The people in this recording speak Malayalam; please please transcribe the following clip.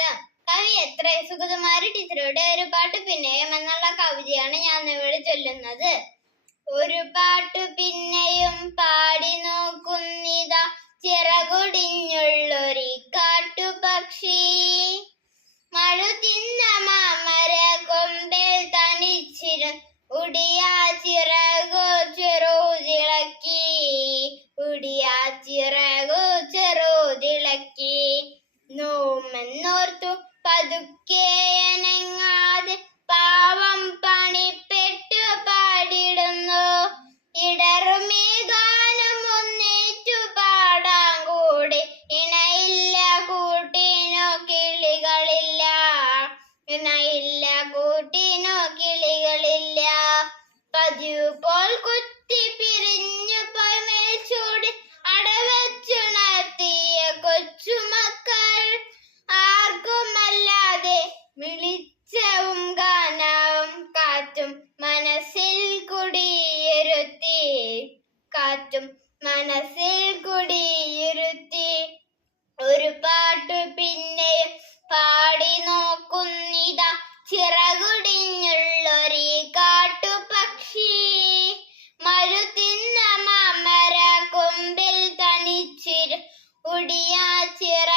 കാലം. കവി എത്ര സുഗതകുമാരി ടീച്ചറുടെ ഒരു പാട്ട് പിന്നെയും എന്നുള്ള കവിതയാണ് ഞാൻ ഇവിടെ ചൊല്ലുന്നത്. ഒരു പാട്ടു പിന്നെയും പാടി നോക്കുന്നിതാ ചിറകൊടിഞ്ഞുള്ളൊരു കാട്ടുപക്ഷി. മഴു തിന്ന മാമര കൊമ്പിൽ തനിച്ചിരുന്ന് ഉടിയാ ചിറകു ചെറുതിളക്കി. ഉടിയാ ചിറകു ചെറുതിളക്കി. നോമെന്നോർത്തു പതുക്കെ അനങ്ങാതെ പാവം പണിപ്പെട്ടു പാടിടുന്നു. ഇടറുമീ ഗാനം ഒന്നേറ്റു പാടാൻ കൂടി ഇണയില്ല കൂട്ടിനോ കിളികളില്ല. ഇണയില്ല കൂട്ടിനോ കിളികളില്ല. പതിവ് പോൽ കുത്തി പിരിഞ്ഞു പോയി മേൽച്ചൂടി അടവച്ചുണർത്തിയ കൊച്ചുമക്കൾ. ആർക്കുമല്ലാതെ വിളിച്ചവും ഗാനവും കാറ്റും മനസ്സിൽ കുടിയിരുത്തി. കാറ്റും മനസ്സിൽ കുടിയിരുത്തി. ഒരു പാട്ടു പിന്നെയും പാടി നോക്കുന്നിതാ ചിറകുടിഞ്ഞുള്ളൊരു കാട്ടുപക്ഷി. മഴു തിന്ന മാമര കൊമ്പിൽ തനിച്ചിരു ഉടിയാ ചിറ